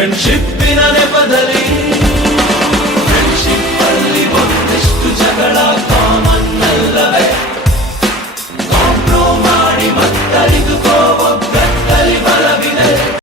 friendship.